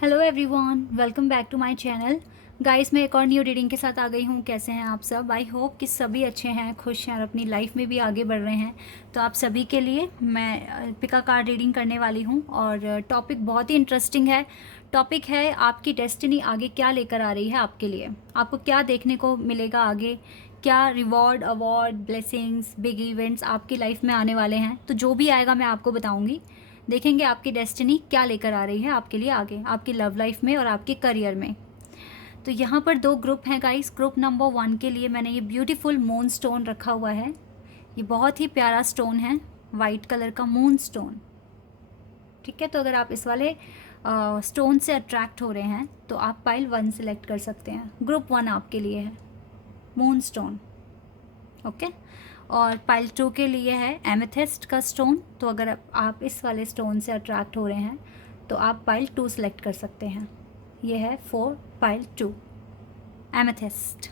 Hello everyone, welcome back to my channel. Guys, मैं एक और न्यू रीडिंग के साथ आ गई हूँ। कैसे हैं आप सब? आई होप कि सभी अच्छे हैं, खुश हैं और अपनी लाइफ में भी आगे बढ़ रहे हैं। तो आप सभी के लिए मैं पिका कार्ड रीडिंग करने वाली हूँ और टॉपिक बहुत ही इंटरेस्टिंग है। टॉपिक है आपकी डेस्टिनी आगे क्या लेकर आ रही है आपके लिए। आपको क्या देखने को मिलेगा आगे, क्या reward, award, blessings, big events आपकी लाइफ में आने वाले हैं। तो जो भी आएगा मैं आपको बताऊंगी। देखेंगे आपकी डेस्टिनी क्या लेकर आ रही है आपके लिए आगे, आपकी लव लाइफ में और आपके करियर में। तो यहाँ पर दो ग्रुप हैं गाइस। ग्रुप नंबर 1 के लिए मैंने ये ब्यूटीफुल मून स्टोन रखा हुआ है। ये बहुत ही प्यारा स्टोन है, वाइट कलर का मून स्टोन। ठीक है, तो अगर आप इस वाले स्टोन से अट्रैक्ट हो रहे हैं तो आप पाइल 1 सिलेक्ट कर सकते हैं। ग्रुप 1 आपके लिए है मून स्टोन। ओके, और पाइल 2 के लिए है एमेथिस्ट का स्टोन। तो अगर आप इस वाले स्टोन से अट्रैक्ट हो रहे हैं तो आप पाइल 2 सेलेक्ट कर सकते हैं। ये है 4 पाइल 2 एमेथिस्ट।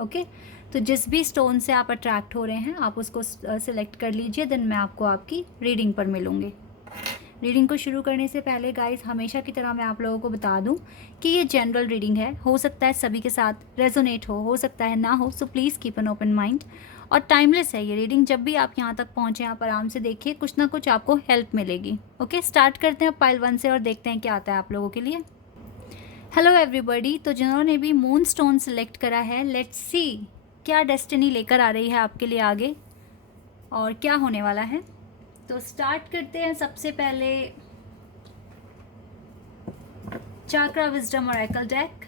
ओके, तो जिस भी स्टोन से आप अट्रैक्ट हो रहे हैं आप उसको सिलेक्ट कर लीजिए। देन मैं आपको आपकी रीडिंग पर मिलूँगी। रीडिंग को शुरू करने से पहले गाइस, हमेशा की तरह मैं आप लोगों को बता दूं कि ये जनरल रीडिंग है। हो सकता है सभी के साथ रेजोनेट हो सकता है ना हो। So please keep an open mind. और टाइमलेस है ये रीडिंग। जब भी आप यहाँ तक पहुँचे आप आराम से देखिए, कुछ ना कुछ आपको हेल्प मिलेगी। ओके, स्टार्ट करते हैं पाइल 1 से और देखते हैं क्या आता है आप लोगों के लिए। हेलो एवरीबॉडी, तो जिन्होंने भी मून स्टोन सेलेक्ट करा है, लेट्स सी क्या डेस्टिनी लेकर आ रही है आपके लिए आगे और क्या होने वाला है। तो स्टार्ट करते हैं सबसे पहले chakra wisdom oracle deck.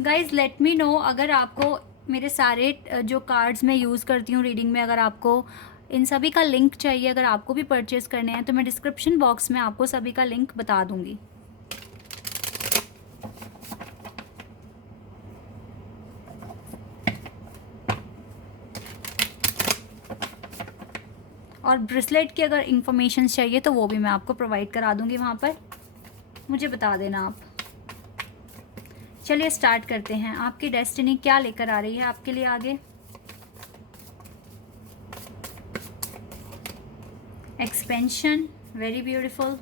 Guys let me know अगर आपको मेरे सारे जो कार्ड्स मैं यूज़ करती हूँ रीडिंग में, अगर आपको इन सभी का लिंक चाहिए, अगर आपको भी परचेज करने हैं तो मैं डिस्क्रिप्शन बॉक्स में आपको सभी का लिंक बता दूंगी। और ब्रेसलेट की अगर इंफॉर्मेशन चाहिए तो वो भी मैं आपको प्रोवाइड करा दूंगी वहाँ पर, मुझे बता देना आप। चलिए स्टार्ट करते हैं। आपकी डेस्टिनी क्या लेकर आ रही है आपके लिए आगे। Expansion, very beautiful.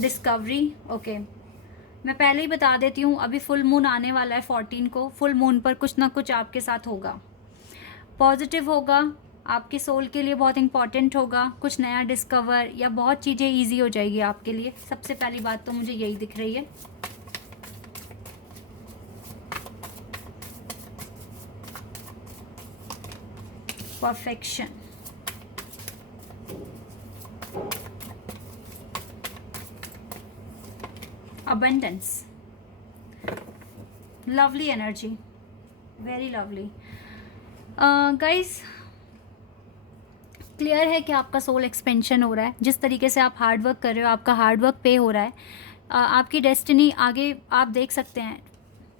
Discovery, okay. मैं पहले ही बता देती हूँ, अभी फुल मून आने वाला है 14 को। फुल मून पर कुछ ना कुछ आपके साथ होगा, पॉजिटिव होगा, आपके सोल के लिए बहुत इंपॉर्टेंट होगा। कुछ नया डिस्कवर या बहुत चीज़ें इजी हो जाएगी आपके लिए। सबसे पहली बात तो मुझे यही दिख रही है। Perfection, abundance, lovely energy, very lovely. Guys, clear है कि आपका सोल एक्सपेंशन हो रहा है। जिस तरीके से आप हार्ड वर्क कर रहे हो, आपका हार्ड वर्क पे हो रहा है। आपकी डेस्टिनी आगे आप देख सकते हैं,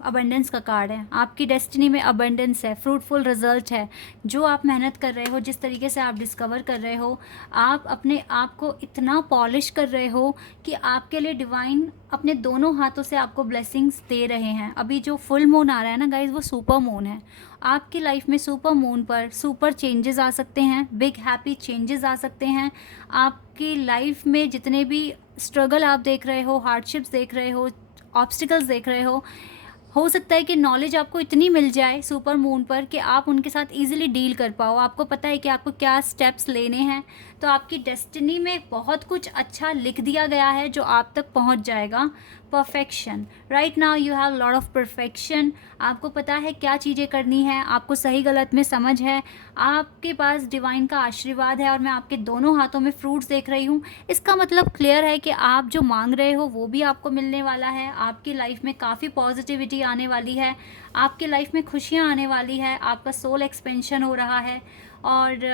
अबंडेंस का कार्ड है। आपकी डेस्टिनी में अबंडेंस है, फ्रूटफुल रिजल्ट है। जो आप मेहनत कर रहे हो, जिस तरीके से आप डिस्कवर कर रहे हो, आप अपने आप को इतना पॉलिश कर रहे हो कि आपके लिए डिवाइन अपने दोनों हाथों से आपको ब्लेसिंग्स दे रहे हैं। अभी जो फुल मून आ रहा है ना गाइज, वो सुपर मून है। आपकी लाइफ में सुपर मून पर सुपर चेंजेस आ सकते हैं, बिग हैप्पी चेंजेस आ सकते हैं। आपकी लाइफ में जितने भी स्ट्रगल आप देख रहे हो, हार्डशिप्स देख रहे हो, ऑब्स्टिकल्स देख रहे हो सकता है कि नॉलेज आपको इतनी मिल जाए सुपर मून पर कि आप उनके साथ इजीली डील कर पाओ। आपको पता है कि आपको क्या स्टेप्स लेने हैं। तो आपकी डेस्टिनी में बहुत कुछ अच्छा लिख दिया गया है जो आप तक पहुंच जाएगा। Perfection, right now you have lot of perfection. आपको पता है क्या चीज़ें करनी है, आपको सही गलत में समझ है, आपके पास डिवाइन का आशीर्वाद है। और मैं आपके दोनों हाथों में फ्रूट्स देख रही हूँ। इसका मतलब क्लियर है कि आप जो मांग रहे हो वो भी आपको मिलने वाला है। आपकी लाइफ में काफ़ी पॉजिटिविटी आने वाली है, आपकी लाइफ में खुशियाँ आने वाली है, आपका सोल एक्सपेंशन हो रहा है। और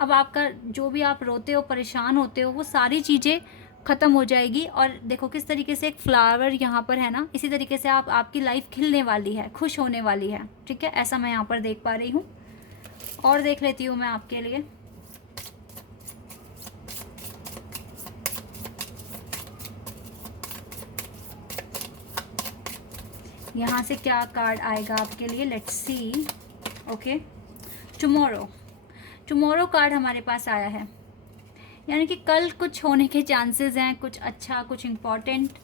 अब आपका जो भी आप रोते हो, परेशान होते हो, वो सारी चीज़ें ख़त्म हो जाएगी। और देखो किस तरीके से एक फ्लावर यहाँ पर है ना, इसी तरीके से आपकी लाइफ खिलने वाली है, खुश होने वाली है। ठीक है, ऐसा मैं यहाँ पर देख पा रही हूँ। और देख लेती हूँ मैं आपके लिए। यहाँ से क्या कार्ड आएगा आपके लिए, let's C. Okay, tomorrow. Tomorrow card हमारे पास आया है, यानी कि कल कुछ होने के चांसेस हैं, कुछ अच्छा, कुछ इम्पॉर्टेंट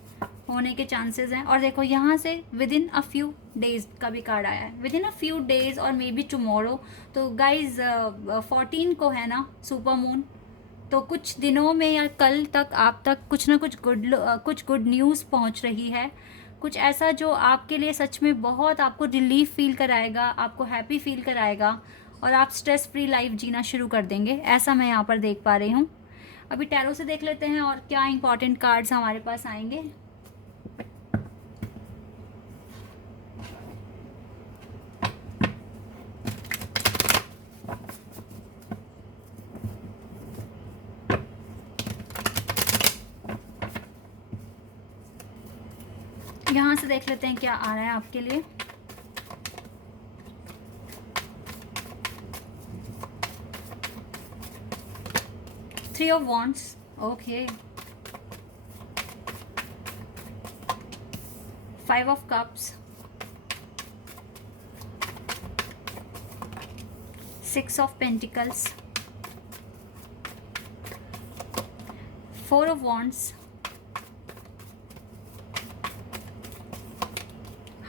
होने के चांसेस हैं। और देखो यहाँ से with in a few days का भी कार्ड आया है, within a few days और मे बी टुमारो। तो गाइज 14 को है ना सुपर मून, तो कुछ दिनों में या कल तक आप तक कुछ ना कुछ गुड न्यूज़ पहुंच रही है, कुछ ऐसा जो आपके लिए सच में बहुत आपको रिलीफ फील कराएगा, आपको हैप्पी फील कराएगा और आप स्ट्रेस फ्री लाइफ जीना शुरू कर देंगे, ऐसा मैं यहाँ पर देख पा रही हूँ। अभी टैरो से देख लेते हैं और क्या इंपॉर्टेंट कार्ड्स हमारे पास आएंगे। यहाँ से देख लेते हैं क्या आ रहा है आपके लिए। Three of wands, okay. Five of cups, six of pentacles, four of wands,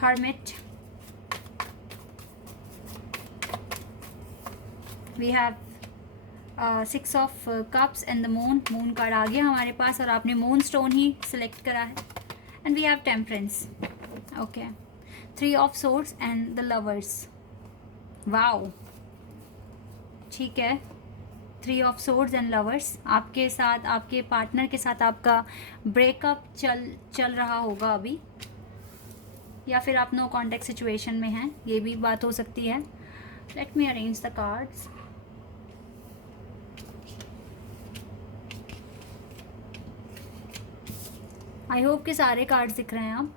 hermit, we have six of cups and the moon card आ गया हमारे पास और आपने मून स्टोन ही सिलेक्ट करा है। And we have temperance, okay. Three of swords and the lovers, wow, ठीक है। Three of swords and lovers, आपके साथ, आपके पार्टनर के साथ आपका ब्रेकअप चल रहा होगा अभी, या फिर आप नो कॉन्टेक्ट सिचुएशन में हैं, ये भी बात हो सकती है। Let me arrange the cards. I hope कि सारे कार्ड्स दिख रहे हैं आप।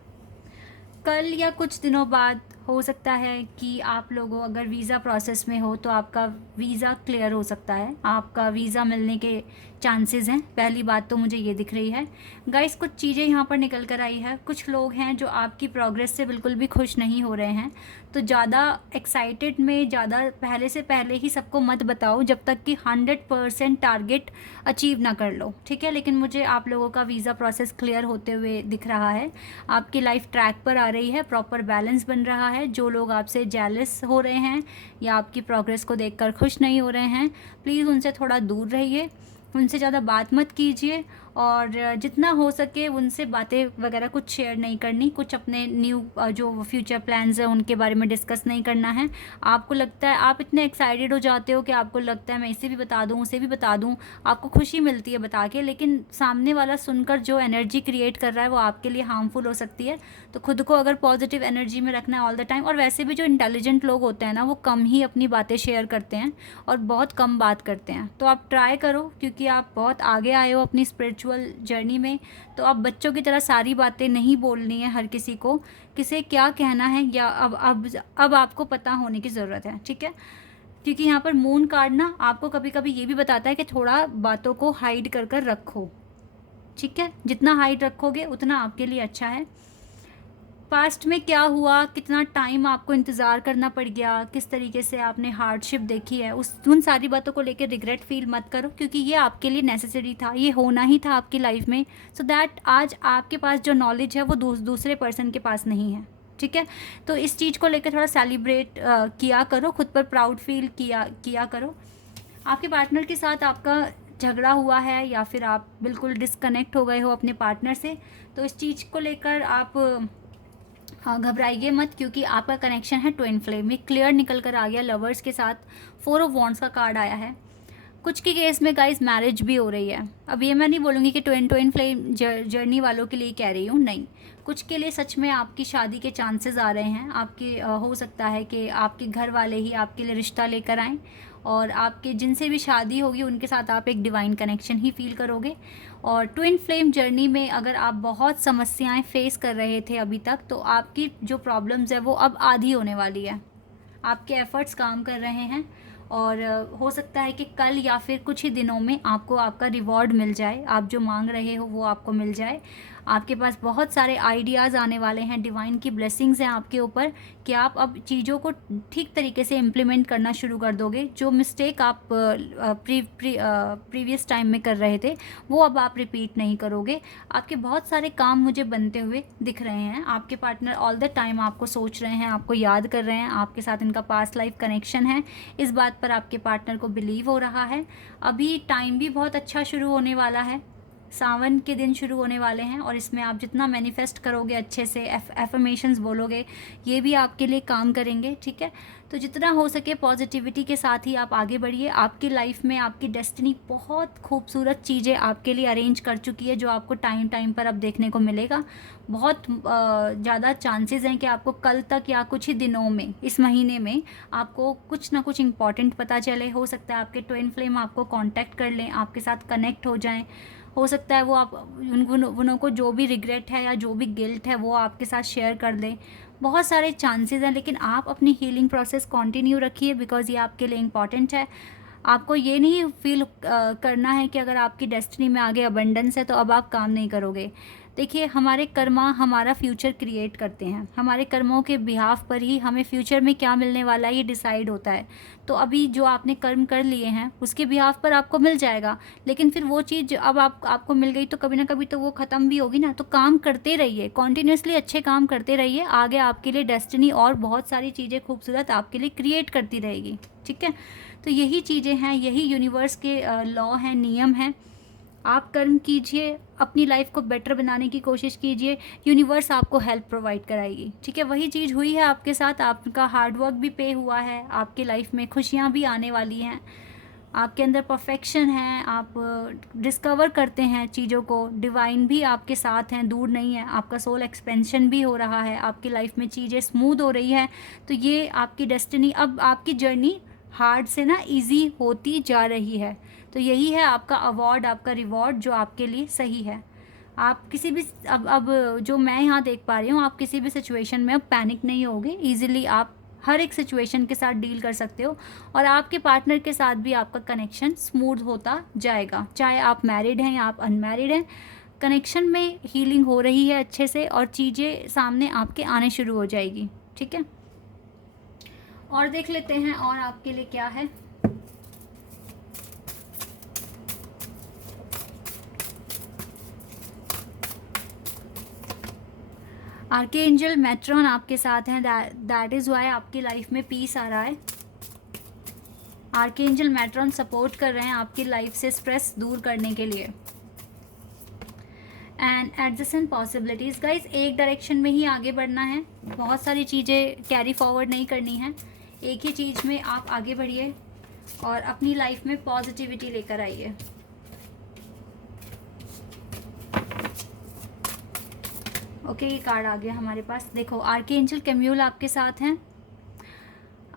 कल या कुछ दिनों बाद हो सकता है कि आप लोगों अगर वीज़ा प्रोसेस में हो तो आपका वीज़ा क्लियर हो सकता है, आपका वीज़ा मिलने के चांसेस हैं। पहली बात तो मुझे ये दिख रही है। गाइस कुछ चीज़ें यहाँ पर निकल कर आई है। कुछ लोग हैं जो आपकी प्रोग्रेस से बिल्कुल भी खुश नहीं हो रहे हैं, तो ज़्यादा एक्साइटेड में, ज़्यादा पहले से पहले ही सबको मत बताओ जब तक कि 100% टारगेट अचीव ना कर लो, ठीक है। लेकिन मुझे आप लोगों का वीज़ा प्रोसेस क्लियर होते हुए दिख रहा है, आपकी लाइफ ट्रैक पर आ रही है, प्रॉपर बैलेंस बन रहा है। जो लोग आपसे जेलस हो रहे हैं या आपकी प्रोग्रेस को देखकर खुश नहीं हो रहे हैं, प्लीज़ उनसे थोड़ा दूर रहिए, उनसे ज़्यादा बात मत कीजिए और जितना हो सके उनसे बातें वगैरह कुछ शेयर नहीं करनी, कुछ अपने न्यू जो फ्यूचर प्लान्स हैं उनके बारे में डिस्कस नहीं करना है। आपको लगता है, आप इतने एक्साइटेड हो जाते हो कि आपको लगता है मैं इसे भी बता दूँ, उसे भी बता दूँ, आपको खुशी मिलती है बता के, लेकिन सामने वाला सुनकर जो एनर्जी क्रिएट कर रहा है वो आपके लिए हार्मफुल हो सकती है। तो खुद को अगर पॉजिटिव एनर्जी में रखना है ऑल द टाइम। और वैसे भी जो इंटेलिजेंट लोग होते हैं ना, वो कम ही अपनी बातें शेयर करते हैं और बहुत कम बात करते हैं। तो आप ट्राई करो, क्योंकि आप बहुत आगे आए हो अपनी स्पिरिचुअल जर्नी में, तो अब बच्चों की तरह सारी बातें नहीं बोलनी है हर किसी को, किसे क्या कहना है या अब आपको पता होने की ज़रूरत है, ठीक है। क्योंकि यहाँ पर मून कार्ड ना आपको कभी कभी ये भी बताता है कि थोड़ा बातों को हाइड कर कर रखो, ठीक है। जितना हाइड रखोगे उतना आपके लिए अच्छा है। पास्ट में क्या हुआ, कितना टाइम आपको इंतज़ार करना पड़ गया, किस तरीके से आपने हार्डशिप देखी है, उन सारी बातों को लेकर रिग्रेट फील मत करो, क्योंकि ये आपके लिए नेसेसरी था, ये होना ही था आपकी लाइफ में, सो दैट आज आपके पास जो नॉलेज है वो दूसरे पर्सन के पास नहीं है, ठीक है। तो इस चीज़ को लेकर थोड़ा सेलिब्रेट किया करो, खुद पर प्राउड फील किया करो। आपके पार्टनर के साथ आपका झगड़ा हुआ है या फिर आप बिल्कुल डिस्कनेक्ट हो गए हो अपने पार्टनर से, तो इस चीज़ को लेकर आप घबराइए मत, क्योंकि आपका कनेक्शन है ट्विन फ्लेम में, क्लियर निकल कर आ गया। लवर्स के साथ फोर ऑफ वॉन्ड्स का कार्ड आया है। कुछ के केस में गाइस मैरिज भी हो रही है। अब ये मैं नहीं बोलूँगी कि ट्विन फ्लेम जर्नी वालों के लिए कह रही हूँ, नहीं, कुछ के लिए सच में आपकी शादी के चांसेस आ रहे हैं। आपके हो सकता है कि आपके घर वाले ही आपके लिए रिश्ता लेकर आएँ और आपके जिनसे भी शादी होगी उनके साथ आप एक डिवाइन कनेक्शन ही फील करोगे। और ट्विन फ्लेम जर्नी में अगर आप बहुत समस्याएं फेस कर रहे थे अभी तक, तो आपकी जो प्रॉब्लम्स है वो अब आधी होने वाली है। आपके एफर्ट्स काम कर रहे हैं और हो सकता है कि कल या फिर कुछ ही दिनों में आपको आपका रिवॉर्ड मिल जाए, आप जो मांग रहे हो वो आपको मिल जाए। आपके पास बहुत सारे आइडियाज़ आने वाले हैं, डिवाइन की ब्लेसिंग्स हैं आपके ऊपर कि आप अब चीज़ों को ठीक तरीके से इम्प्लीमेंट करना शुरू कर दोगे। जो मिस्टेक आप प्रीवियस टाइम में कर रहे थे वो अब आप रिपीट नहीं करोगे। आपके बहुत सारे काम मुझे बनते हुए दिख रहे हैं। आपके पार्टनर ऑल द टाइम आपको सोच रहे हैं, आपको याद कर रहे हैं, आपके साथ इनका पास्ट लाइफ कनेक्शन है, इस बात पर आपके पार्टनर को बिलीव हो रहा है। अभी टाइम भी बहुत अच्छा शुरू होने वाला है, सावन के दिन शुरू होने वाले हैं और इसमें आप जितना मैनिफेस्ट करोगे, अच्छे से एफर्मेशंस बोलोगे, ये भी आपके लिए काम करेंगे। ठीक है, तो जितना हो सके पॉजिटिविटी के साथ ही आप आगे बढ़िए। आपकी लाइफ में आपकी डेस्टिनी बहुत खूबसूरत चीज़ें आपके लिए अरेंज कर चुकी है, जो आपको टाइम टाइम पर अब देखने को मिलेगा। बहुत ज़्यादा चांसेस हैं कि आपको कल तक या कुछ ही दिनों में, इस महीने में आपको कुछ ना कुछ इम्पॉर्टेंट पता चले। हो सकता है आपके ट्विन फ्लेम आपको कांटेक्ट कर लें, आपके साथ कनेक्ट हो जाएं। हो सकता है वो आप उनको को जो भी रिग्रेट है या जो भी गिल्ट है वो आपके साथ शेयर कर दें। बहुत सारे चांसेस हैं, लेकिन आप अपनी हीलिंग प्रोसेस कंटिन्यू रखिए, बिकॉज़ ये आपके लिए इम्पॉर्टेंट है। आपको ये नहीं फील करना है कि अगर आपकी डेस्टिनी में आगे अबंडेंस है तो अब आप काम नहीं करोगे। देखिए, हमारे कर्मा हमारा फ्यूचर क्रिएट करते हैं। हमारे कर्मों के बिहाफ पर ही हमें फ्यूचर में क्या मिलने वाला है ये डिसाइड होता है। तो अभी जो आपने कर्म कर लिए हैं उसके बिहाफ पर आपको मिल जाएगा, लेकिन फिर वो चीज़ अब आपको मिल गई तो कभी ना कभी तो वो ख़त्म भी होगी ना। तो काम करते रहिए, कॉन्टीन्यूसली अच्छे काम करते रहिए। आगे आपके लिए डेस्टिनी और बहुत सारी चीज़ें खूबसूरत आपके लिए क्रिएट करती रहेगी। ठीक है, तो यही चीज़ें हैं, यही यूनिवर्स के लॉ हैं, नियम हैं। आप कर्म कीजिए, अपनी लाइफ को बेटर बनाने की कोशिश कीजिए, यूनिवर्स आपको हेल्प प्रोवाइड कराएगी। ठीक है, वही चीज़ हुई है आपके साथ, आपका हार्डवर्क भी पे हुआ है, आपकी लाइफ में खुशियाँ भी आने वाली हैं, आपके अंदर परफेक्शन है, आप डिस्कवर करते हैं चीज़ों को, डिवाइन भी आपके साथ हैं, दूर नहीं है, आपका सोल एक्सपेंशन भी हो रहा है, आपकी लाइफ में चीज़ें स्मूथ हो रही है। तो ये आपकी डेस्टिनी, अब आपकी जर्नी हार्ड से ना इजी होती जा रही है। तो यही है आपका अवार्ड, आपका रिवॉर्ड जो आपके लिए सही है। आप किसी भी अब जो मैं यहाँ देख पा रही हूँ, आप किसी भी सिचुएशन में अब पैनिक नहीं होगे। ईजिली आप हर एक सिचुएशन के साथ डील कर सकते हो और आपके पार्टनर के साथ भी आपका कनेक्शन स्मूथ होता जाएगा। चाहे आप मैरिड हैं या आप अनमैरिड हैं, कनेक्शन में हीलिंग हो रही है अच्छे से और चीज़ें सामने आपके आने शुरू हो जाएगी। ठीक है, और देख लेते हैं और आपके लिए क्या है। आर्कएंजल मेट्रॉन आपके साथ हैं, दैट इज़ वाई आपकी लाइफ में पीस आ रहा है। आर्कएंजल मेट्रॉन सपोर्ट कर रहे हैं आपकी लाइफ से स्ट्रेस दूर करने के लिए। एंड एडजस्टेंट पॉसिबिलिटीज़, गाइज एक डायरेक्शन में ही आगे बढ़ना है, बहुत सारी चीज़ें कैरी फॉरवर्ड नहीं करनी है, एक ही चीज़ में आप आगे बढ़िए और अपनी लाइफ में पॉजिटिविटी लेकर आइए। ओके, ये कार्ड आ गया हमारे पास। देखो, आर्कएंजल कैम्यूल आपके साथ हैं।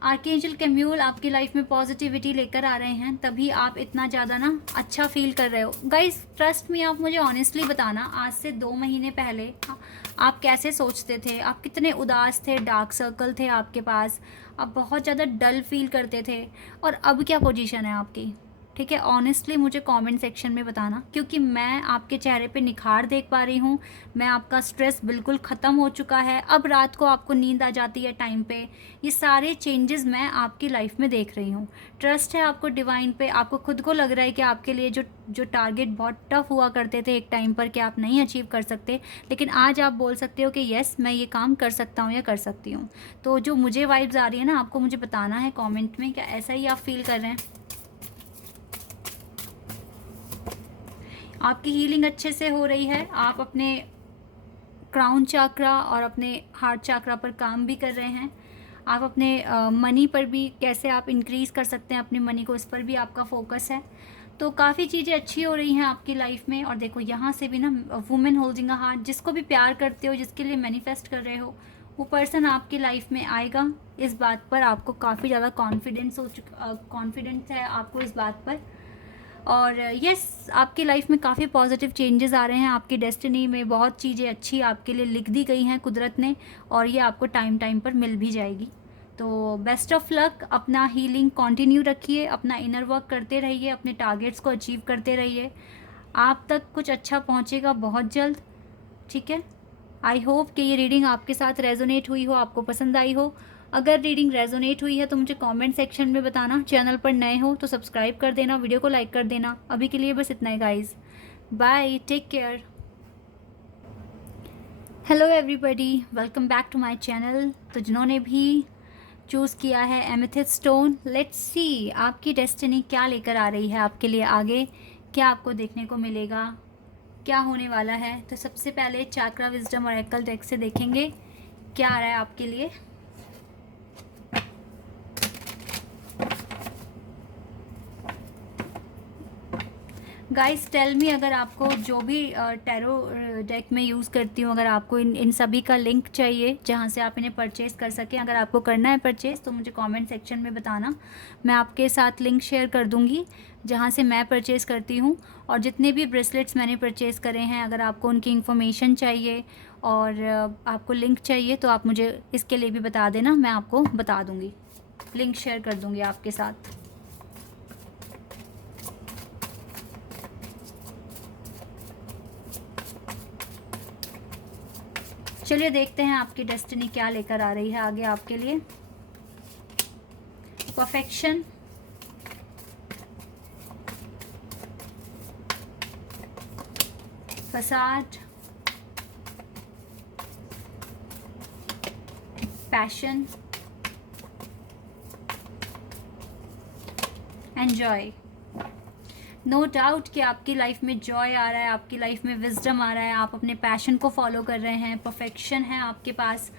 आर्कएंजल कैम्यूल आपकी लाइफ में पॉजिटिविटी लेकर आ रहे हैं, तभी आप इतना ज़्यादा ना अच्छा फील कर रहे हो। गाइस ट्रस्ट मी, आप मुझे ऑनेस्टली बताना, आज से 2 महीने पहले आप कैसे सोचते थे, आप कितने उदास थे, डार्क सर्कल थे आपके पास, आप बहुत ज़्यादा डल फील करते थे, और अब क्या पोजीशन है आपकी। ठीक है, ऑनेस्टली मुझे कमेंट सेक्शन में बताना, क्योंकि मैं आपके चेहरे पे निखार देख पा रही हूँ। मैं आपका स्ट्रेस बिल्कुल ख़त्म हो चुका है, अब रात को आपको नींद आ जाती है टाइम पे। ये सारे चेंजेस मैं आपकी लाइफ में देख रही हूँ। ट्रस्ट है आपको डिवाइन पे, आपको खुद को लग रहा है कि आपके लिए जो टारगेट बहुत टफ हुआ करते थे एक टाइम पर, कि आप नहीं अचीव कर सकते, लेकिन आज आप बोल सकते हो कि यस, मैं ये काम कर सकता हूँ या कर सकती हूँ। तो जो मुझे वाइब्स आ रही है ना, आपको मुझे बताना है कॉमेंट में, क्या ऐसा ही आप फील कर रहे हैं। आपकी हीलिंग अच्छे से हो रही है, आप अपने क्राउन चाक्रा और अपने हार्ट चाक्रा पर काम भी कर रहे हैं। आप अपने मनी पर भी, कैसे आप इंक्रीज़ कर सकते हैं अपनी मनी को, इस पर भी आपका फोकस है। तो काफ़ी चीज़ें अच्छी हो रही हैं आपकी लाइफ में। और देखो, यहाँ से भी ना, वुमेन होल्डिंग अ हार्ट, जिसको भी प्यार करते हो, जिसके लिए मैनिफेस्ट कर रहे हो, वो पर्सन आपकी लाइफ में आएगा। इस बात पर आपको काफ़ी ज़्यादा कॉन्फिडेंस है आपको इस बात पर। और यस, आपकी लाइफ में काफ़ी पॉजिटिव चेंजेस आ रहे हैं। आपकी डेस्टिनी में बहुत चीज़ें अच्छी आपके लिए लिख दी गई हैं कुदरत ने, और ये आपको टाइम टाइम पर मिल भी जाएगी। तो बेस्ट ऑफ लक, अपना हीलिंग कंटिन्यू रखिए, अपना इनर वर्क करते रहिए, अपने टारगेट्स को अचीव करते रहिए। आप तक कुछ अच्छा पहुंचेगा बहुत जल्द। ठीक है। आई होप कि ये रीडिंग आपके साथ रेजोनेट हुई हो, आपको पसंद आई हो। अगर रीडिंग रेजोनेट हुई है तो मुझे कमेंट सेक्शन में बताना। चैनल पर नए हो तो सब्सक्राइब कर देना, वीडियो को लाइक कर देना। अभी के लिए बस इतना ही guys, bye, take care. Hello everybody, welcome back to my channel. तो जिन्होंने भी चूज़ किया है एमेथिस्ट स्टोन, लेट्स सी आपकी डेस्टिनी क्या लेकर आ रही है आपके लिए आगे, क्या आपको देखने को मिलेगा, क्या होने वाला है। तो सबसे पहले चाक्रा विजडम और ऑरेकल डेक से देखेंगे क्या आ रहा है आपके लिए। गाइस टेल मी, अगर आपको जो भी टैरो डेक में यूज़ करती हूँ, अगर आपको इन सभी का लिंक चाहिए जहाँ से आप इन्हें परचेज़ कर सकें, अगर आपको करना है परचेज़ तो मुझे कमेंट सेक्शन में बताना। मैं आपके साथ लिंक शेयर कर दूँगी जहाँ से मैं परचेज़ करती हूँ। और जितने भी ब्रेसलेट्स मैंने परचेज़ करे हैं, अगर आपको उनकी इन्फॉर्मेशन चाहिए और आपको लिंक चाहिए तो आप मुझे इसके लिए भी बता देना, मैं आपको बता दूँगी, लिंक शेयर कर दूँगी आपके साथ। चलिए देखते हैं आपकी डेस्टिनी क्या लेकर आ रही है आगे आपके लिए। Perfection, facade, passion, enjoy. No doubt कि आपकी लाइफ में जॉय आ रहा है, आपकी लाइफ में विजडम आ रहा है, आप अपने पैशन को फॉलो कर रहे हैं, परफेक्शन है आपके पास।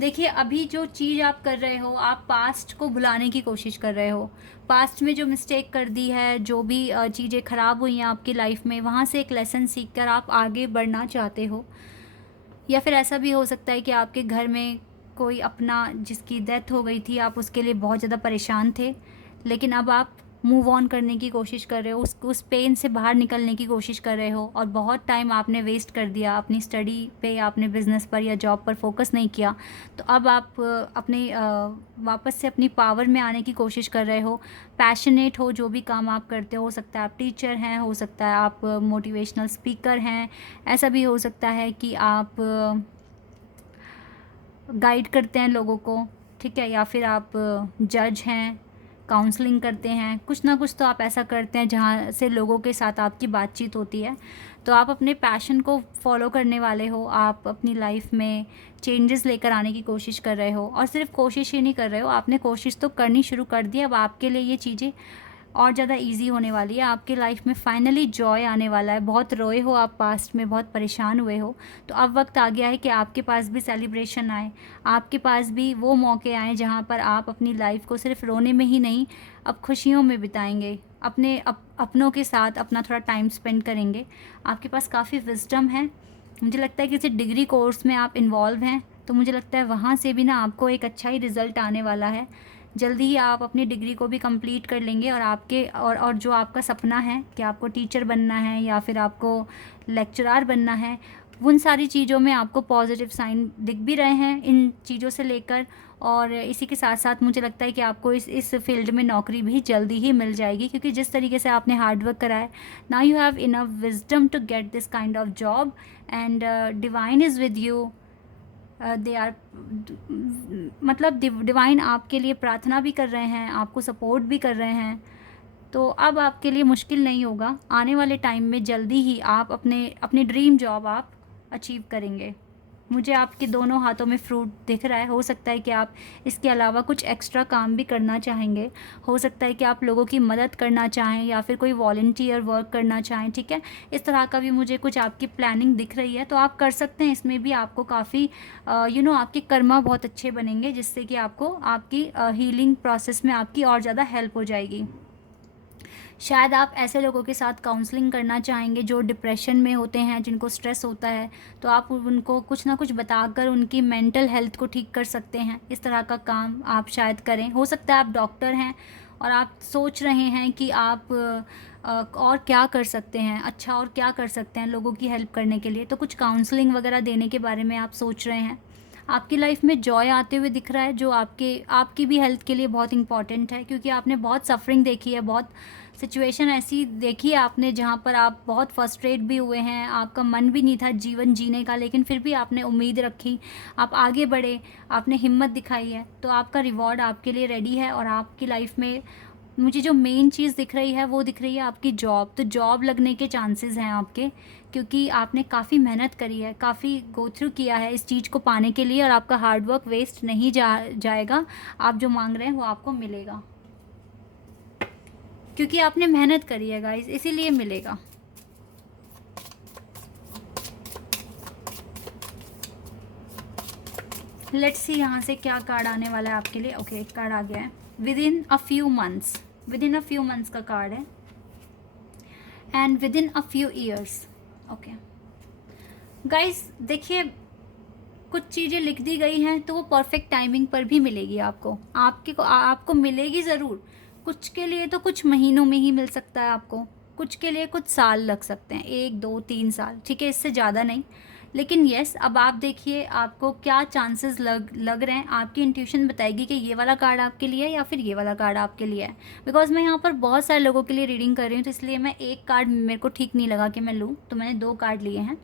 देखिए अभी जो चीज़ आप कर रहे हो, आप पास्ट को भुलाने की कोशिश कर रहे हो। पास्ट में जो मिस्टेक कर दी है, जो भी चीज़ें ख़राब हुई हैं आपकी लाइफ में, वहाँ से एक लेसन सीख कर आप आगे बढ़ना चाहते हो। या फिर ऐसा भी हो सकता है कि आपके घर में कोई अपना जिसकी डेथ हो गई थी, आप उसके लिए बहुत ज़्यादा परेशान थे, लेकिन अब आप मूव ऑन करने की कोशिश कर रहे हो, उस पेन से बाहर निकलने की कोशिश कर रहे हो। और बहुत टाइम आपने वेस्ट कर दिया अपनी स्टडी पे, आपने बिज़नेस पर या जॉब पर फोकस नहीं किया। तो अब आप अपने वापस से अपनी पावर में आने की कोशिश कर रहे हो। पैशनेट हो जो भी काम आप करते हो सकता है आप टीचर हैं, हो सकता है आप मोटिवेशनल स्पीकर हैं, ऐसा भी हो सकता है कि आप गाइड करते हैं लोगों को, ठीक है, या फिर आप जज हैं, काउंसलिंग करते हैं, कुछ ना कुछ तो आप ऐसा करते हैं जहाँ से लोगों के साथ आपकी बातचीत होती है। तो आप अपने पैशन को फॉलो करने वाले हो, आप अपनी लाइफ में चेंजेस लेकर आने की कोशिश कर रहे हो। और सिर्फ कोशिश ही नहीं कर रहे हो, आपने कोशिश तो करनी शुरू कर दी। अब आपके लिए ये चीज़ें और ज़्यादा इजी होने वाली है, आपकी लाइफ में फाइनली जॉय आने वाला है। बहुत रोए हो आप, पास्ट में बहुत परेशान हुए हो, तो अब वक्त आ गया है कि आपके पास भी सेलिब्रेशन आए, आपके पास भी वो मौके आए जहाँ पर आप अपनी लाइफ को सिर्फ रोने में ही नहीं, अब खुशियों में बिताएंगे, अपने अपनों के साथ अपना थोड़ा टाइम स्पेंड करेंगे। आपके पास काफ़ी विजडम है। मुझे लगता है किसी डिग्री कोर्स में आप इन्वॉल्व हैं, तो मुझे लगता है वहाँ से भी ना आपको एक अच्छा ही रिज़ल्ट आने वाला है। जल्दी ही आप अपनी डिग्री को भी कंप्लीट कर लेंगे और आपके और जो आपका सपना है कि आपको टीचर बनना है या फिर आपको लेक्चरार बनना है, उन सारी चीज़ों में आपको पॉजिटिव साइन दिख भी रहे हैं इन चीज़ों से लेकर। और इसी के साथ साथ मुझे लगता है कि आपको इस फील्ड में नौकरी भी जल्दी ही मिल जाएगी, क्योंकि जिस तरीके से आपने हार्ड वर्क करा है, now you have enough wisdom to get this kind of job and divine is with you. They are मतलब डिवाइन आपके लिए प्रार्थना भी कर रहे हैं, आपको सपोर्ट भी कर रहे हैं। तो अब आपके लिए मुश्किल नहीं होगा, आने वाले टाइम में जल्दी ही आप अपनी ड्रीम जॉब आप अचीव करेंगे। मुझे आपके दोनों हाथों में फ्रूट दिख रहा है। हो सकता है कि आप इसके अलावा कुछ एक्स्ट्रा काम भी करना चाहेंगे, हो सकता है कि आप लोगों की मदद करना चाहें या फिर कोई वॉलंटियर वर्क करना चाहें, ठीक है। इस तरह का भी मुझे कुछ आपकी प्लानिंग दिख रही है, तो आप कर सकते हैं। इसमें भी आपको काफ़ी आपके कर्मा बहुत अच्छे बनेंगे, जिससे कि आपको आपकी हीलिंग प्रोसेस में आपकी और ज़्यादा हेल्प हो जाएगी। शायद आप ऐसे लोगों के साथ काउंसलिंग करना चाहेंगे जो डिप्रेशन में होते हैं, जिनको स्ट्रेस होता है, तो आप उनको कुछ ना कुछ बताकर उनकी मेंटल हेल्थ को ठीक कर सकते हैं। इस तरह का काम आप शायद करें। हो सकता है आप डॉक्टर हैं और आप सोच रहे हैं कि आप और क्या कर सकते हैं, अच्छा और क्या कर सकते हैं लोगों की हेल्प करने के लिए, तो कुछ काउंसलिंग वगैरह देने के बारे में आप सोच रहे हैं। आपकी लाइफ में जॉय आते हुए दिख रहा है, जो आपकी भी हेल्थ के लिए बहुत इंपॉर्टेंट है, क्योंकि आपने बहुत सफरिंग देखी है, बहुत सिचुएशन ऐसी देखी है आपने जहाँ पर आप बहुत फ्रस्ट्रेट भी हुए हैं, आपका मन भी नहीं था जीवन जीने का, लेकिन फिर भी आपने उम्मीद रखी, आप आगे बढ़े, आपने हिम्मत दिखाई है, तो आपका रिवॉर्ड आपके लिए रेडी है। और आपकी लाइफ में मुझे जो मेन चीज़ दिख रही है वो दिख रही है आपकी जॉब। तो जॉब लगने के चांसेस हैं आपके, क्योंकि आपने काफ़ी मेहनत करी है, काफ़ी गो थ्रू किया है इस चीज़ को पाने के लिए, और आपका हार्ड वर्क वेस्ट नहीं जाएगा। आप जो मांग रहे हैं वो आपको मिलेगा, क्योंकि आपने मेहनत करी है गाइस, इसीलिए मिलेगा। लेट्स सी यहाँ से क्या कार्ड आने वाला है आपके लिए। ओके, कार्ड आ गया है within a few months. With in a few months का कार्ड है, and with in a few years. Okay guys, देखिए कुछ चीज़ें लिख दी गई हैं तो वो परफेक्ट टाइमिंग पर भी मिलेगी आपको, आपको मिलेगी ज़रूर। कुछ के लिए तो कुछ महीनों में ही मिल सकता है आपको, कुछ के लिए कुछ साल लग सकते हैं, 1 2 3 साल, ठीक है, इससे ज़्यादा नहीं। लेकिन यस, अब आप देखिए आपको क्या चांसेस लग रहे हैं। आपकी इंट्यूशन बताएगी कि ये वाला कार्ड आपके लिए है या फिर ये वाला कार्ड आपके लिए है। बिकॉज मैं यहाँ पर बहुत सारे लोगों के लिए रीडिंग कर रही हूँ, तो इसलिए मैं एक कार्ड मेरे को ठीक नहीं लगा कि मैं लूँ, तो मैंने 2 कार्ड लिए हैं।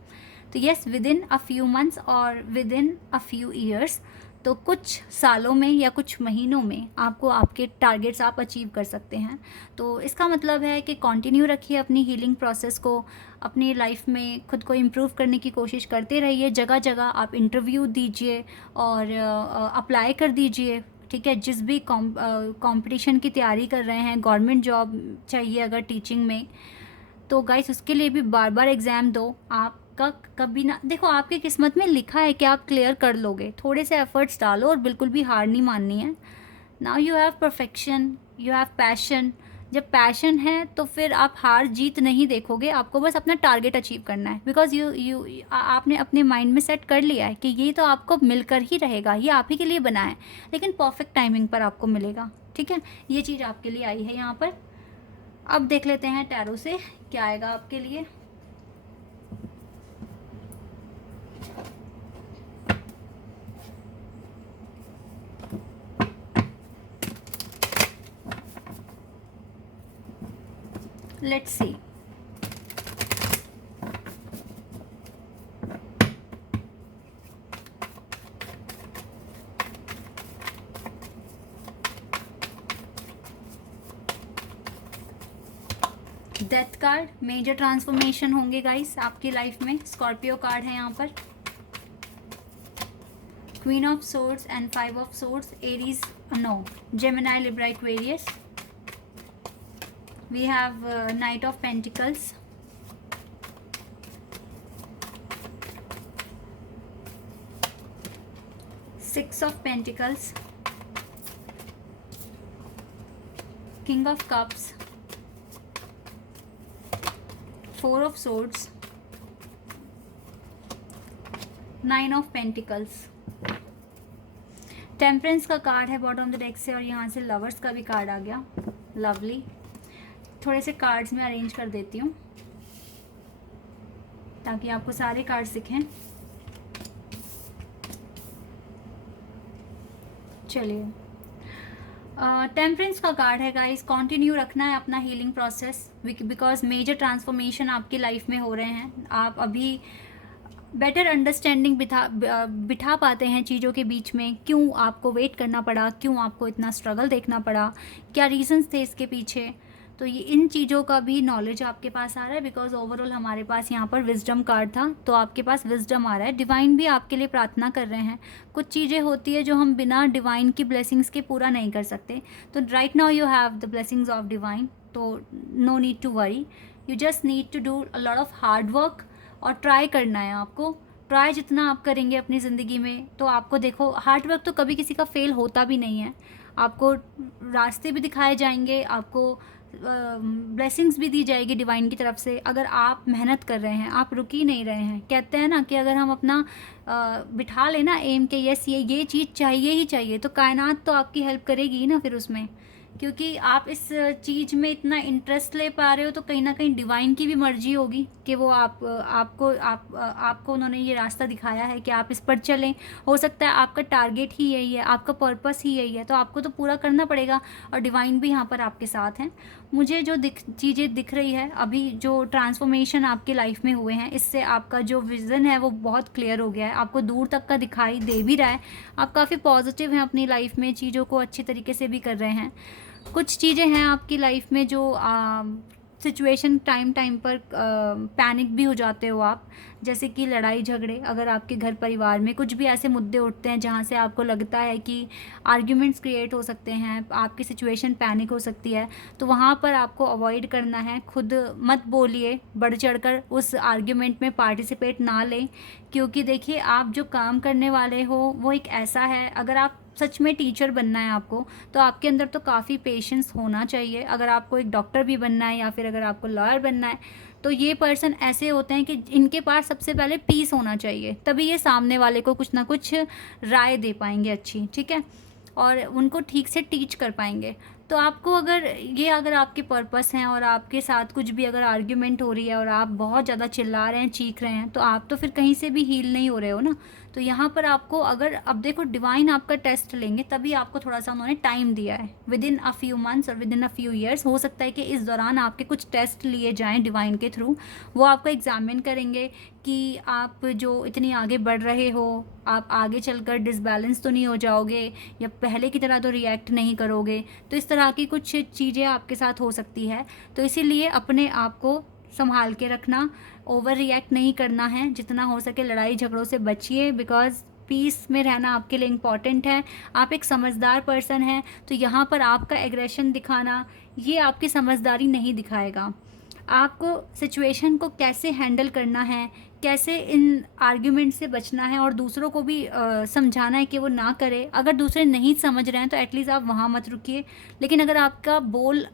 तो yes, within a few months और within a few years, तो कुछ सालों में या कुछ महीनों में आपको आपके टारगेट्स आप अचीव कर सकते हैं। तो इसका मतलब है कि कंटिन्यू रखिए अपनी हीलिंग प्रोसेस को, अपनी लाइफ में खुद को इम्प्रूव करने की कोशिश करते रहिए। जगह जगह आप इंटरव्यू दीजिए और अप्लाई कर दीजिए, ठीक है। जिस भी कंपटीशन की तैयारी कर रहे हैं, गवर्नमेंट जॉब चाहिए अगर टीचिंग में, तो गाइस उसके लिए भी बार बार एग्ज़ाम दो। आपका कभी ना, देखो आपकी किस्मत में लिखा है कि आप क्लियर कर लोगे, थोड़े से एफर्ट्स डालो और बिल्कुल भी हार नहीं माननी है। Now you have perfection, you have passion. जब पैशन है तो फिर आप हार जीत नहीं देखोगे, आपको बस अपना टारगेट अचीव करना है। बिकॉज आपने अपने माइंड में सेट कर लिया है कि ये तो आपको मिलकर ही रहेगा, ये आप ही के लिए बना है, लेकिन परफेक्ट टाइमिंग पर आपको मिलेगा, ठीक है। ये चीज़ आपके लिए आई है यहाँ पर। अब देख लेते हैं टैरो से क्या आएगा आपके लिए। Let's see. Death card, major transformation होंगे गाइस आपकी लाइफ में। स्कॉर्पियो कार्ड है यहाँ पर, queen of swords and 5 of swords, Aries, no, Gemini, Libra, Aquarius. We have knight of pentacles, six of pentacles, king of cups, 4 of swords, 9 of pentacles. Temperance का card है bottom of the deck से, और यहाँ से lovers का भी card आ गया। लवली। थोड़े से कार्ड्स में अरेंज कर देती हूँ ताकि आपको सारे कार्ड्स दिखें। चलिए, टेम्परेंस का कार्ड है गाइस। कंटिन्यू रखना है अपना healing process, because major transformation आपकी लाइफ में हो रहे हैं। आप अभी बेटर अंडरस्टैंडिंग बिठा पाते हैं चीज़ों के बीच में, क्यों आपको वेट करना पड़ा, क्यों आपको इतना स्ट्रगल देखना पड़ा, क्या रीजंस थे इसके पीछे। तो ये इन चीज़ों का भी नॉलेज आपके पास आ रहा है, बिकॉज ओवरऑल हमारे पास यहाँ पर विजडम कार्ड था, तो आपके पास विजडम आ रहा है। डिवाइन भी आपके लिए प्रार्थना कर रहे हैं। कुछ चीज़ें होती है जो हम बिना डिवाइन की ब्लेसिंग्स के पूरा नहीं कर सकते, तो right now you have the blessings of divine, तो no need to worry, you just need to do a lot of hard work, और ट्राई करना है आपको। ट्राई जितना आप करेंगे अपनी ज़िंदगी में, तो आपको देखो हार्ड वर्क तो कभी किसी का फेल होता भी नहीं है। आपको रास्ते भी दिखाए जाएंगे, आपको ब्लेसिंग्स भी दी जाएगी डिवाइन की तरफ से, अगर आप मेहनत कर रहे हैं, आप रुक ही नहीं रहे हैं। कहते हैं ना कि अगर हम अपना बिठा लेना एम के, यस ये चीज़ चाहिए ही चाहिए, तो कायनात तो आपकी हेल्प करेगी ही ना फिर उसमें। क्योंकि आप इस चीज़ में इतना इंटरेस्ट ले पा रहे हो, तो कहीं ना कहीं डिवाइन की भी मर्जी होगी कि वो आपको उन्होंने ये रास्ता दिखाया है कि आप इस पर चलें। हो सकता है आपका टारगेट ही यही है, आपका पर्पस ही यही है, तो आपको तो पूरा करना पड़ेगा। और डिवाइन भी यहाँ पर आपके साथ हैं। मुझे जो चीज़ें दिख रही है अभी, जो ट्रांसफॉर्मेशन आपकी लाइफ में हुए हैं, इससे आपका जो विज़न है वो बहुत क्लियर हो गया है, आपको दूर तक का दिखाई दे भी रहा है। आप काफ़ी पॉजिटिव हैं अपनी लाइफ में, चीज़ों को अच्छी तरीके से भी कर रहे हैं। कुछ चीज़ें हैं आपकी लाइफ में जो सिचुएशन टाइम टाइम पर पैनिक भी हो जाते हो आप, जैसे कि लड़ाई झगड़े। अगर आपके घर परिवार में कुछ भी ऐसे मुद्दे उठते हैं जहाँ से आपको लगता है कि आर्ग्यूमेंट्स क्रिएट हो सकते हैं, आपकी सिचुएशन पैनिक हो सकती है, तो वहाँ पर आपको अवॉइड करना है। खुद मत बोलिए, बढ़ चढ़कर उस आर्ग्यूमेंट में पार्टिसिपेट ना लें, क्योंकि देखिए आप जो काम करने वाले हो वो एक ऐसा है, अगर आप सच में टीचर बनना है आपको, तो आपके अंदर तो काफ़ी पेशेंस होना चाहिए। अगर आपको एक डॉक्टर भी बनना है या फिर अगर आपको लॉयर बनना है, तो ये पर्सन ऐसे होते हैं कि इनके पास सबसे पहले पीस होना चाहिए, तभी ये सामने वाले को कुछ ना कुछ राय दे पाएंगे अच्छी, ठीक है, और उनको ठीक से टीच कर पाएंगे। तो आपको अगर आपके पर्पस हैं और आपके साथ कुछ भी अगर आर्ग्यूमेंट हो रही है और आप बहुत ज़्यादा चिल्ला रहे हैं, चीख रहे हैं, तो आप तो फिर कहीं से भी हील नहीं हो रहे हो ना। तो यहाँ पर आपको, अगर अब देखो डिवाइन आपका टेस्ट लेंगे, तभी आपको थोड़ा सा उन्होंने टाइम दिया है, within a few months और within a few years. हो सकता है कि इस दौरान आपके कुछ टेस्ट लिए जाएँ डिवाइन के थ्रू, वो आपको एग्जामिन करेंगे कि आप जो इतनी आगे बढ़ रहे हो, आप आगे चलकर डिसबैलेंस तो नहीं हो जाओगे या पहले की तरह तो रिएक्ट नहीं करोगे। तो इस तरह की कुछ चीज़ें आपके साथ हो सकती है, तो इसीलिए अपने आप को संभाल के रखना, ओवर रिएक्ट नहीं करना है, जितना हो सके लड़ाई झगड़ों से बचिए, बिकॉज पीस में रहना आपके लिए इम्पॉर्टेंट है। आप एक समझदार पर्सन हैं, तो यहाँ पर आपका एग्रेशन दिखाना ये आपकी समझदारी नहीं दिखाएगा। आपको सिचुएशन को कैसे हैंडल करना है, कैसे इन आर्ग्यूमेंट से बचना है और दूसरों को भी समझाना है कि वो ना करे। अगर दूसरे नहीं समझ रहे हैं तो एटलीस्ट आप वहाँ मत रुकिए, लेकिन अगर आपका बोल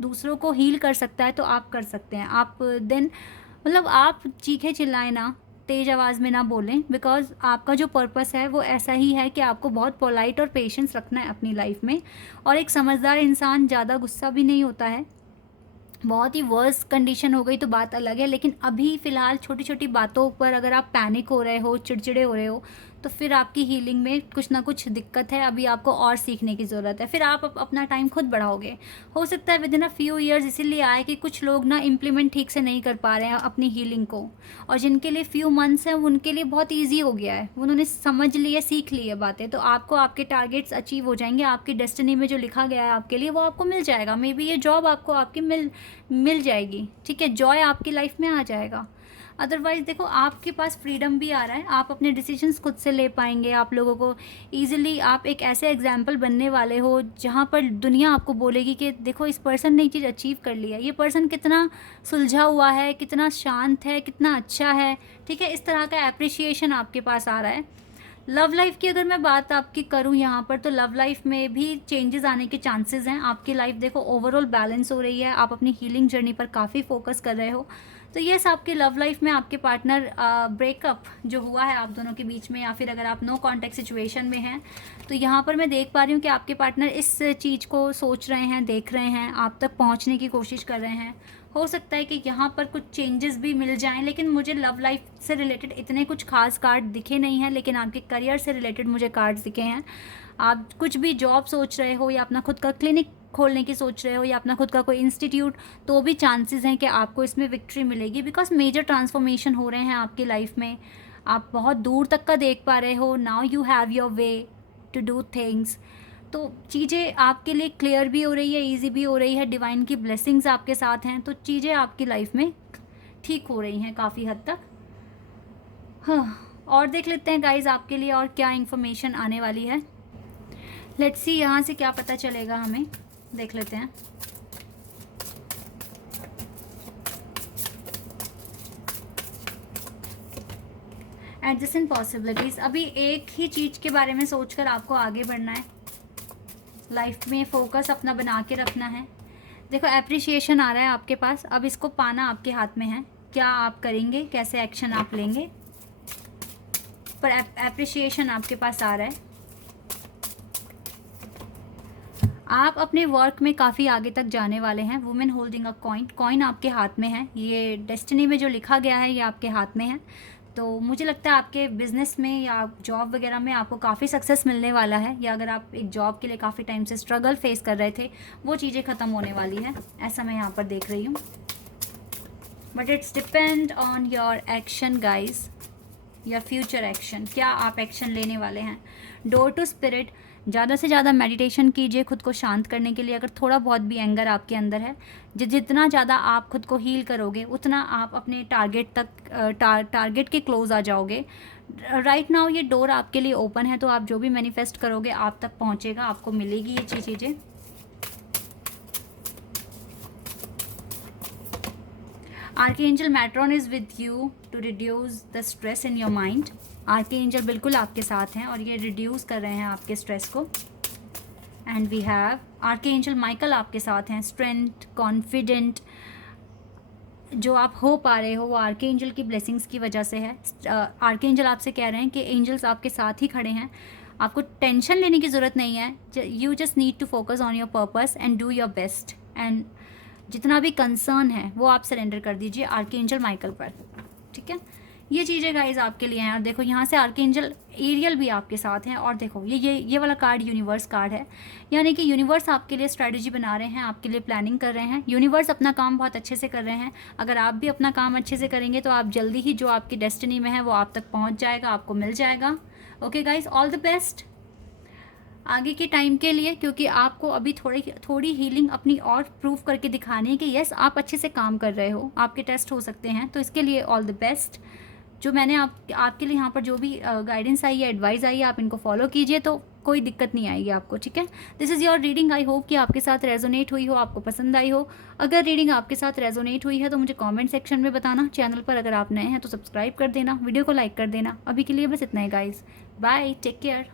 दूसरों को हील कर सकता है तो आप कर सकते हैं। आप देन मतलब आप चीखे चिल्लाएं ना, तेज़ आवाज़ में ना बोलें, बिकॉज आपका जो पर्पस है वो ऐसा ही है कि आपको बहुत पोलाइट और पेशेंस रखना है अपनी लाइफ में। और एक समझदार इंसान ज़्यादा गुस्सा भी नहीं होता है। बहुत ही वर्स कंडीशन हो गई तो बात अलग है, लेकिन अभी फ़िलहाल छोटी छोटी बातों पर अगर आप पैनिक हो रहे हो, चिड़चिड़े हो रहे हो, तो फिर आपकी हीलिंग में कुछ ना कुछ दिक्कत है। अभी आपको और सीखने की ज़रूरत है, फिर आप अपना टाइम खुद बढ़ाओगे। हो सकता है within a few years इसीलिए आए कि कुछ लोग ना इम्प्लीमेंट ठीक से नहीं कर पा रहे हैं अपनी हीलिंग को, और जिनके लिए फ्यू मंथ्स हैं उनके लिए बहुत ईजी हो गया है, उन्होंने समझ ली है, सीख ली है बातें। तो आपको आपके टारगेट्स अचीव हो जाएंगे, आपकी डेस्टिनी में जो लिखा गया है आपके लिए वो आपको मिल जाएगा। मे बी ये जॉब आपको आपकी मिल जाएगी, ठीक है, जॉय आपकी लाइफ में आ जाएगा। अदरवाइज़ देखो आपके पास फ्रीडम भी आ रहा है, आप अपने डिसीजंस खुद से ले पाएंगे। आप लोगों को ईजिली, आप एक ऐसे एग्जाम्पल बनने वाले हो जहाँ पर दुनिया आपको बोलेगी कि देखो इस पर्सन ने ये चीज़ अचीव कर लिया, ये पर्सन कितना सुलझा हुआ है, कितना शांत है, कितना अच्छा है, ठीक है। इस तरह का एप्रिसिएशन आपके पास आ रहा है। लव लाइफ की अगर मैं बात आपकी करूं यहाँ पर, तो लव लाइफ में भी चेंजेस आने के चांसेस हैं। आपकी लाइफ देखो ओवरऑल बैलेंस हो रही है, आप अपनी हीलिंग जर्नी पर काफ़ी फोकस कर रहे हो। तो यस, आपकी लव लाइफ में आपके पार्टनर ब्रेकअप जो हुआ है आप दोनों के बीच में, या फिर अगर आप नो कॉन्टैक्ट सिचुएशन में हैं, तो यहाँ पर मैं देख पा रही हूँ कि आपके पार्टनर इस चीज़ को सोच रहे हैं, देख रहे हैं, आप तक पहुँचने की कोशिश कर रहे हैं। हो सकता है कि यहाँ पर कुछ चेंजेस भी मिल जाएं, लेकिन मुझे लव लाइफ से रिलेटेड इतने कुछ खास कार्ड दिखे नहीं हैं, लेकिन आपके करियर से रिलेटेड मुझे कार्ड्स दिखे हैं। आप कुछ भी जॉब सोच रहे हो या अपना खुद का क्लिनिक खोलने की सोच रहे हो या अपना खुद का कोई इंस्टीट्यूट, तो भी चांसेस हैं कि आपको इसमें विक्ट्री मिलेगी, बिकॉज मेजर ट्रांसफॉर्मेशन हो रहे हैं आपकी लाइफ में। आप बहुत दूर तक का देख पा रहे हो। Now you have your way to do things. तो चीज़ें आपके लिए क्लियर भी हो रही है, ईजी भी हो रही है, डिवाइन की ब्लेसिंग्स आपके साथ हैं, तो चीज़ें आपकी लाइफ में ठीक हो रही हैं काफ़ी हद तक। हाँ, और देख लेते हैं गाइज आपके लिए और क्या इन्फॉर्मेशन आने वाली है। लेट्स सी यहाँ से क्या पता चलेगा हमें, देख लेते हैं। एडजस्टेंट पॉसिबिलिटीज़, अभी एक ही चीज़ के बारे में सोचकर आपको आगे बढ़ना है, लाइफ में फोकस अपना बना के रखना है। देखो एप्रिसिएशन आ रहा है आपके पास, अब इसको पाना आपके हाथ में है। क्या आप करेंगे, कैसे एक्शन आप लेंगे, पर एप्रिसिएशन आपके पास आ रहा है। आप अपने वर्क में काफ़ी आगे तक जाने वाले हैं। Women holding a coin, coin आपके हाथ में है, ये डेस्टिनी में जो लिखा गया है ये आपके हाथ में है। तो मुझे लगता है आपके बिज़नेस में या जॉब वगैरह में आपको काफ़ी सक्सेस मिलने वाला है, या अगर आप एक जॉब के लिए काफ़ी टाइम से स्ट्रगल फेस कर रहे थे वो चीज़ें ख़त्म होने वाली है, ऐसा मैं यहाँ पर देख रही हूँ। But it's depend on your action guys, या फ्यूचर एक्शन, क्या आप एक्शन लेने वाले हैं। डोर टू स्पिरिट, ज़्यादा से ज़्यादा मेडिटेशन कीजिए खुद को शांत करने के लिए। अगर थोड़ा बहुत भी एंगर आपके अंदर है, जितना ज़्यादा आप खुद को हील करोगे उतना आप अपने टारगेट तक टारगेट के क्लोज आ जाओगे। राइट नाउ ये डोर आपके लिए ओपन है, तो आप जो भी मैनिफेस्ट करोगे आप तक पहुँचेगा, आपको मिलेगी ये चीज़ें। Archangel Metatron is with you to reduce the stress in your mind. Archangel बिल्कुल आपके साथ हैं और ये रिड्यूस कर रहे हैं आपके स्ट्रेस को। And we have archangel Michael आपके साथ हैं। स्ट्रेंथ, कॉन्फिडेंट, जो आप हो पा रहे हो वो आर्कएंजल की ब्लेसिंग्स की वजह से है। आर्कएंजल आपसे कह रहे हैं कि एंजल्स आपके साथ ही खड़े हैं, आपको टेंशन लेने की ज़रूरत नहीं है। You just need to focus on your purpose and do your best, and जितना भी कंसर्न है वो आप सरेंडर कर दीजिए आर्कएंजल माइकल पर, ठीक है। ये चीज़ें गाइज आपके लिए हैं। और देखो यहाँ से आर्कएंजल एरियल भी आपके साथ हैं। और देखो ये वाला कार्ड यूनिवर्स कार्ड है, यानी कि यूनिवर्स आपके लिए स्ट्रैटेजी बना रहे हैं, आपके लिए प्लानिंग कर रहे हैं। यूनिवर्स अपना काम बहुत अच्छे से कर रहे हैं। अगर आप भी अपना काम अच्छे से करेंगे तो आप जल्दी ही जो आपकी डेस्टिनी में है वो आप तक पहुँच जाएगा, आपको मिल जाएगा। Okay guys, all the best आगे के टाइम के लिए, क्योंकि आपको अभी थोड़ी हीलिंग अपनी और प्रूव करके दिखानी है कि यस आप अच्छे से काम कर रहे हो, आपके टेस्ट हो सकते हैं। तो इसके लिए ऑल द बेस्ट। जो मैंने आपके लिए यहाँ पर जो भी गाइडेंस आई है, एडवाइस आई है, आप इनको फॉलो कीजिए तो कोई दिक्कत नहीं आएगी आपको, ठीक है। This is your reading. I hope कि आपके साथ रेजोनेट हुई हो, आपको पसंद आई हो। अगर रीडिंग आपके साथ रेजोनेट हुई है तो मुझे कमेंट सेक्शन में बताना। चैनल पर अगर आप नए हैं तो सब्सक्राइब कर देना, वीडियो को लाइक कर देना। अभी के लिए बस इतना ही गाइज, बाय, टेक केयर।